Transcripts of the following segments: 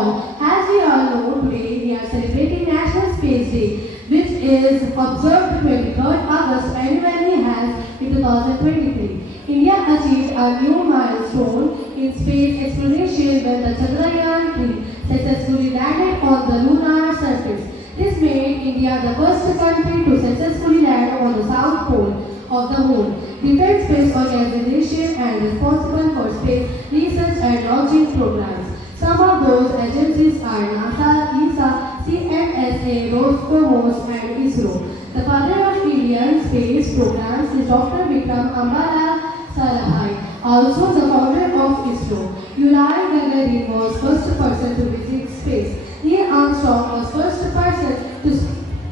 all. As we all know, today we are celebrating National Space Day, which is observed 23rd August annually has in 2023. India achieved a new milestone in space exploration when the Chandrayaan-3 successfully landed on the lunar surface. This made India the first country to successfully land on the south pole of the moon. Defense Space Organization and responsible for space research and launching programs. Some of those agencies are NASA, ESA, CNSA, Roscosmos, and ISRO. The father of Indian space programs is Dr. Vikram Ambala Sarabhai, also the founder of ISRO. Yuri Gagarin was first person to visit space. Neil Armstrong was first person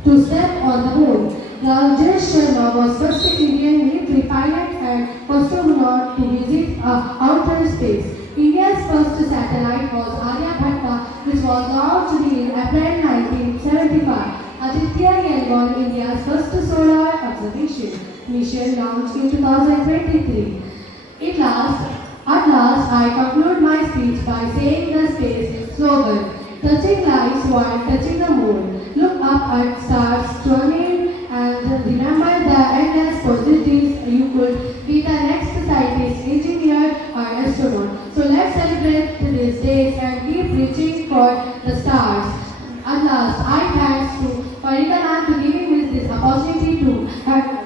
to step on the moon. Rajesh Sharma was first Indian military pilot and astronaut to visit outer space. India's first satellite was Aryabhatta, which was launched in April 1975. Aditya L1, India's first solar observation mission, launched in 2023. At last, I conclude my speech by saying the space slogan, touching lives while touching the moon. Look up at stars turning and remember the endless possibilities. You could be the next scientist, engineer, or astronaut. So let's celebrate these days and keep reaching for the stars. At last, I thanks to Farida ma'am to giving me this opportunity to have.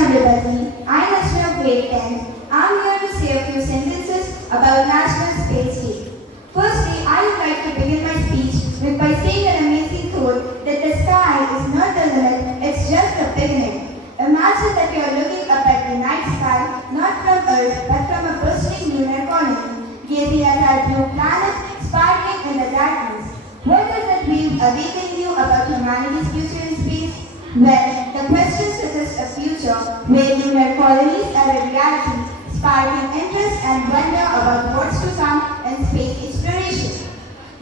Everybody, I'm a student of grade 10. I'm here to say a few sentences about National Space Day. Firstly, I would like to begin my speech by saying an amazing quote that the sky is not the limit, it's just the beginning. Imagine that you are looking up at the night sky, not from Earth, but from a bustling lunar colony, gazing at our blue planet, sparkling in the darkness. What does that awaken you about humanity's future in space? Well, the question suggests a future where lunar colonies are a reality, sparking interest and wonder about what's to come in space exploration.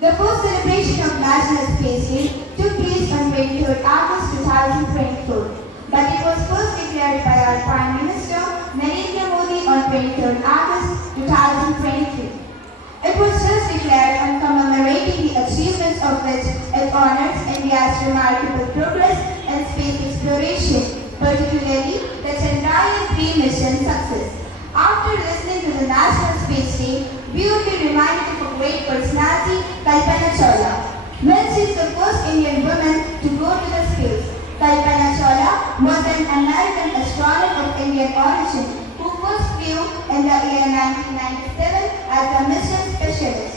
The first celebration of National Space Day took place on 23rd August 2024, but it was first declared by our Prime Minister Narendra Modi on 23rd August 2023. It was just declared on commemorating the achievements of which it honors India's remarkable progress in space exploration, particularly the Chandrayaan-3 mission success. After listening to the National Space Day, we would be reminded of a great personality, Kalpana Chawla. Well, she is the first Indian woman to go to the space. Kalpana Chawla was an American astronaut of Indian origin who first flew in the year 1997 as a mission specialist.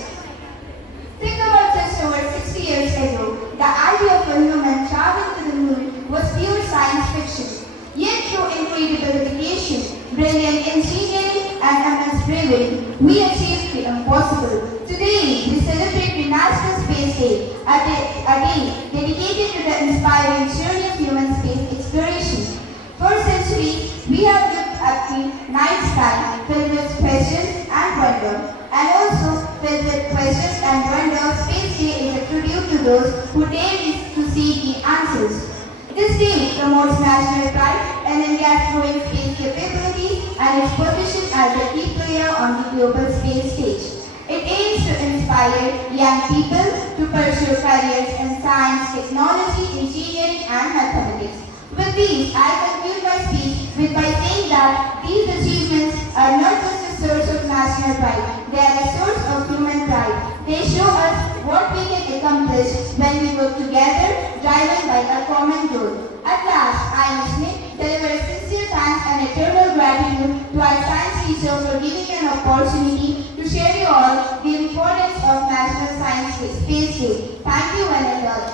Think about just over 60 years ago, the idea of a human traveling to the moon was pure science fiction. Yet through incredible dedication, brilliant engineering, and immense bravery, we achieved the impossible. Today, we celebrate the National Space Day, a day dedicated to the inspiring journey of human space exploration. For centuries, we have looked at the night sky filled with questions and wonder, and also filled with questions and wonder. Space Day is a tribute to those who dare to seek the answers. This day promotes national pride in India's growing space capabilities and its position as a key player on the global space stage. It aims to inspire young people to pursue careers in science, technology, engineering, and mathematics. With these, I conclude my speech by saying that these achievements are not just a source of national pride, they are a source of human pride. They show us what we can accomplish when we work together, driven by a common goal. At last, I must deliver sincere thanks and eternal gratitude to our science teacher for giving me an opportunity to share you all the importance of National Science Space Day. Thank you, one and all.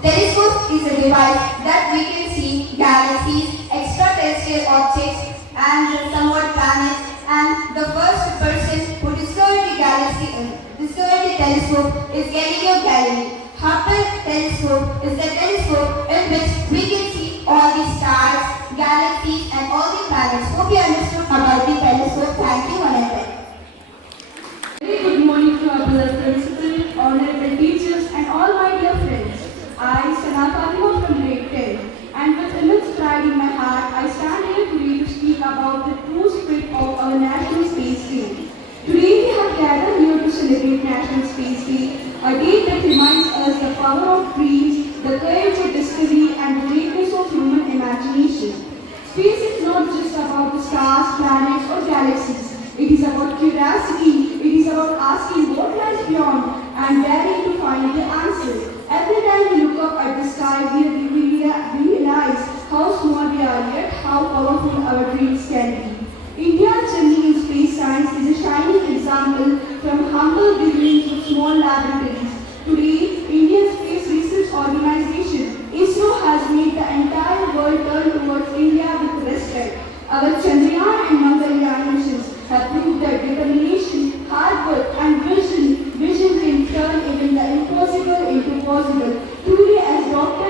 Telescope is a device that we can see galaxies, extraterrestrial objects, and somewhat planets. And the first person who discovered the telescope is Galileo Galilei. Hubble telescope is the telescope in which we can see all the stars, galaxies, and all the planets. Hope you understood about the telescope. Thank you, one and all. Very good morning to our beloved principal, honorable teachers, and all my dear friends. I, Sana Fatima from grade 10, and with immense pride in my heart, I stand here today to speak about the true spirit of our National Space Day. Today we have gathered here to celebrate National International Space Day, a day that reminds us the power of dreams, the courage of discovery, and the greatness of human imagination. Space is not just about the stars, planets, or galaxies. It is about curiosity. It is about asking what lies beyond and daring to find the answer. Every time we look up at the sky, we realize how small we are, yet how powerful our dreams can be. India's journey in space science is a shining example from humble beginnings with small laboratories. Today, Indian Space Research Organization, ISRO, has made the entire world turn towards India with respect. Our Chandrayaan and Mangalyaan missions have proved that determination, hard work, and vision can turn even the impossible into possible. Truly, as Dr.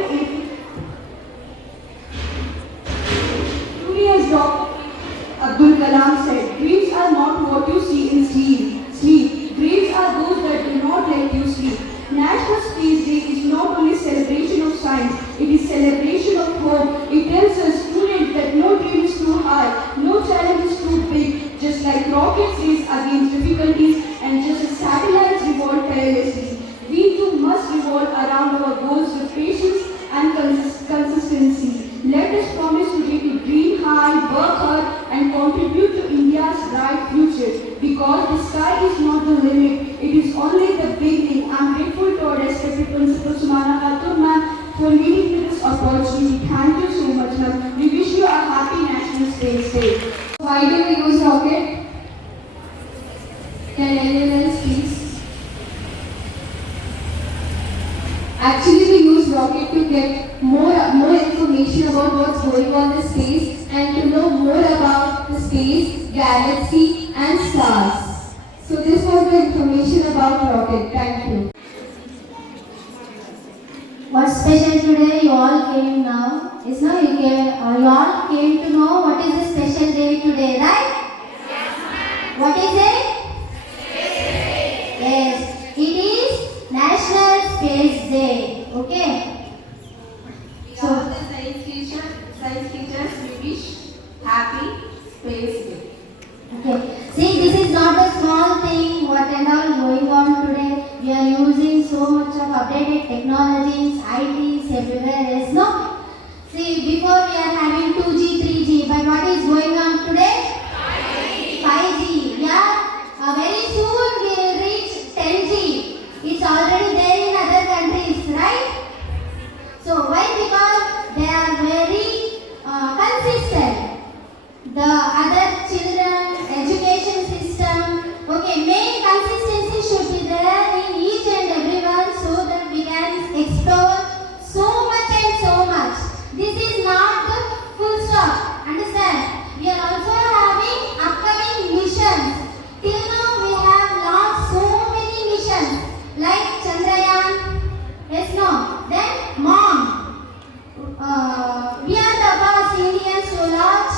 Abdul Kalam said, dreams are not what you see in sleep. Dreams are those that do not let you sleep. National Space Day is not only celebration of science, it is celebration of hope. It tells us students that no dream is too high, no challenge is too big. Just like rockets race against difficulties and just as satellites revolve tirelessly, we too must revolve around our goals with patience and consistency. Let us promise today to dream high, work hard, and contribute to India's bright future. Because the sky is not the limit, it is only the beginning. I am grateful to our respected Principal Sumana Khatun ma'am for leading to this opportunity. Thank you so much, ma'am. We wish you a happy National Space Day. Why do we use rocket? Can anyone else please? Actually, we use rocket to get more information about what's going on in space and to know more about the space, galaxy and stars. So this was the information about rocket. Thank you. What's special today? You all came now. Is now you all came to know what is the special day today, right? Yes, ma'am. What is it? Yes, it is National Space Day. Okay. So, all the science teachers, we wish happy Space Day. Okay. See, this is not a small thing. What and all going on today? We are using so much of updated technologies, ITs everywhere. Yes, no? See, before we are having 2G, 3G, but what is going on today? 5G. Yeah. Very soon we will reach 10G. It's already there in other countries, right? So why? Because they are very consistent. The other children, education system, okay, main consistency should be there in each and everyone so that we can explore so much and so much. This is not the full stop. Understand? We are also having upcoming missions. Till now we have launched so many missions like Chandrayaan. Yes, no. Then MOM. We are the first Indians to launch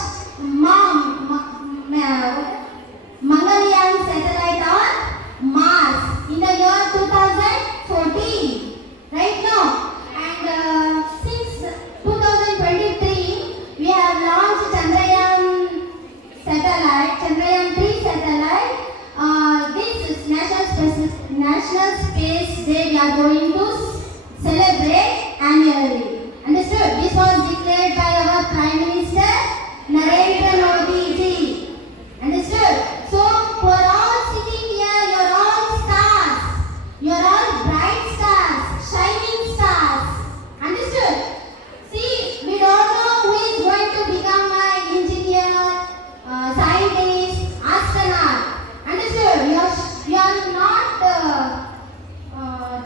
Mangalyaan satellite on Mars in the year 2014. Right now. And since 2023, we have launched Chandrayaan satellite, Chandrayaan 3 satellite. This is National Space Day we are going to celebrate annually. Understood? This was declared by our Prime Minister Narendra Modi ji. Understood? So, for all sitting here, you are all stars. You are all bright stars, shining stars. Understood? See, we don't know who is going to become an engineer, scientist, astronaut. Understood? You are not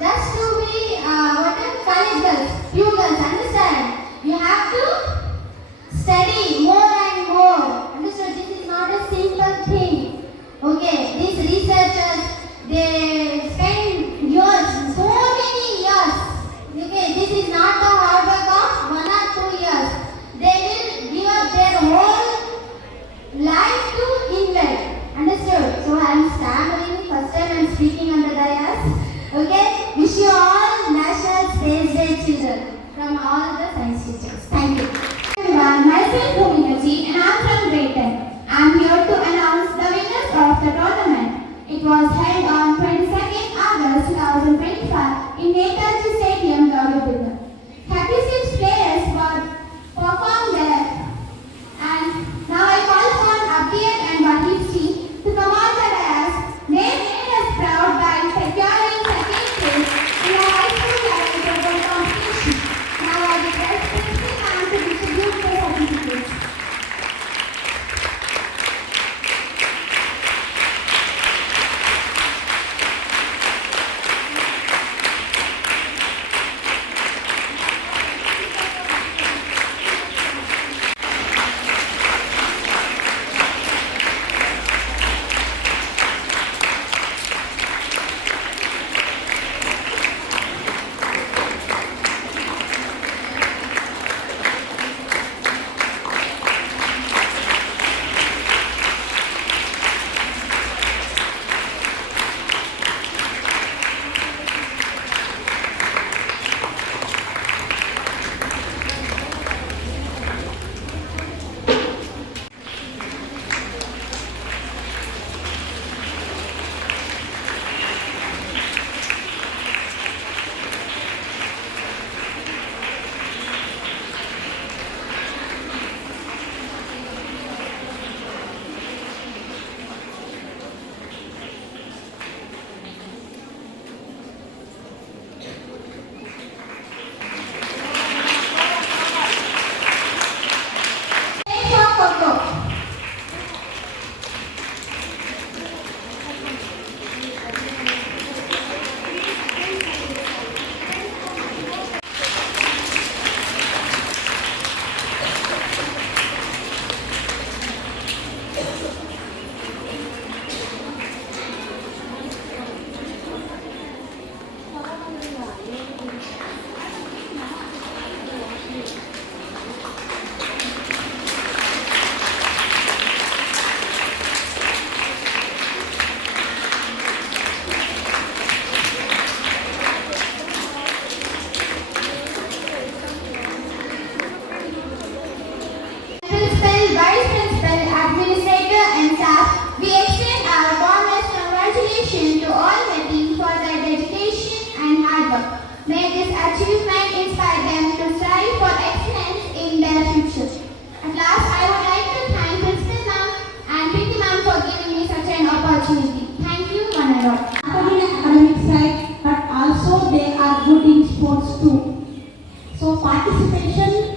just to be college girls, you girls. Understand? You have to study more and more. Understood? This is not a simple thing. Okay, these researchers, they spend years, so many years. Okay, this is not the hard work of 1 or 2 years. They will give up their whole life to invent. Understood? So I am stammering. First time I am speaking under the dais. Okay, wish you all National Space Day children from all the science teachers. Thank you. Everyone, myself Bhumikaji and I am from grade 10. I am here to announce the winners of the tournament. It was held on 22nd August work. May this achievement inspire them to strive for excellence in their future. At last, I would like to thank Principal Ma'am and PT Ma'am for giving me such an opportunity. Thank you, one and all. Not only in academic side, but also they are good in sports too. So participation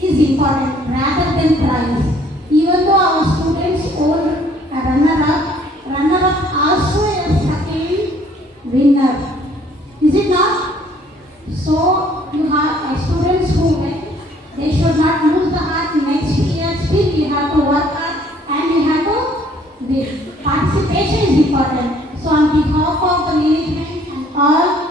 is important rather than prize. Even though our students hold a runner-up also a second winner. Is it not? So you have students who win. They should not lose the heart next year. Still we have to work hard and we have to win. Participation is important. So on behalf of the management and all